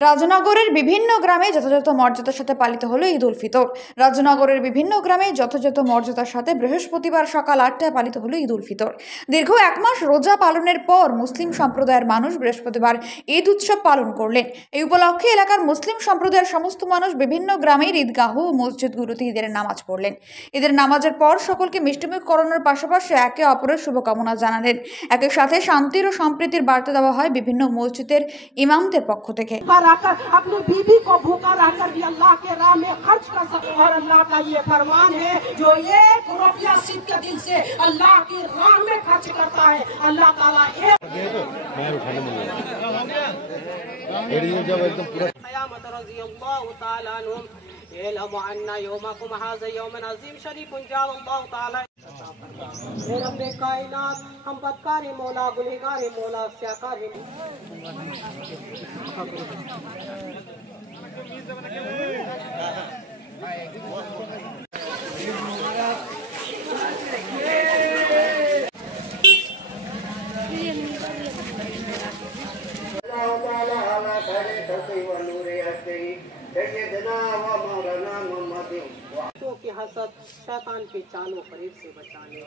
রাজনগরের বিভিন্ন গ্রামে যথাযথ মর্যাদার সাথে পালিত হলো ঈদ উল ফিতর। রাজনগরের বিভিন্ন গ্রামে যথাযথ মর্যাদার সাথে বৃহস্পতিবার সকাল 8টায় পালিত হলো ঈদ উল ফিতর। দীর্ঘ এক মাস রোজা পালনের পর মুসলিম সম্প্রদায়ের মানুষ বৃহস্পতিবার ঈদ উৎসব পালন করলেন। এই উপলক্ষে এলাকার মুসলিম সম্প্রদায়ের সমস্ত মানুষ বিভিন্ন গ্রামের ঈদগাহ ও মসজিদগুলোতে ঈদের নামাজ পড়লেন। ঈদের নামাজের পর সকলকে মিষ্টিমুখ করানোর পাশাপাশি একে অপরের শুভকামনা জানালেন। একই সাথে শান্তির ও সম্প্রীতির বার্তা দেওয়া হয় বিভিন্ন মসজিদের ইমামদের পক্ষ থেকে। अपनी बीवी को भूखा रहकर भी अल्लाह के राह में खर्च कर सकते और अल्लाह का ये फरमान है, जो 1 रुपया सिद्ध दिल से अल्लाह की राह में खर्च करता है, अल्लाह ताला कायनात हम बदकारी मौला गुनहगारी मौला स्याकारी की हसद शैतान के चालों करीब से बचाने।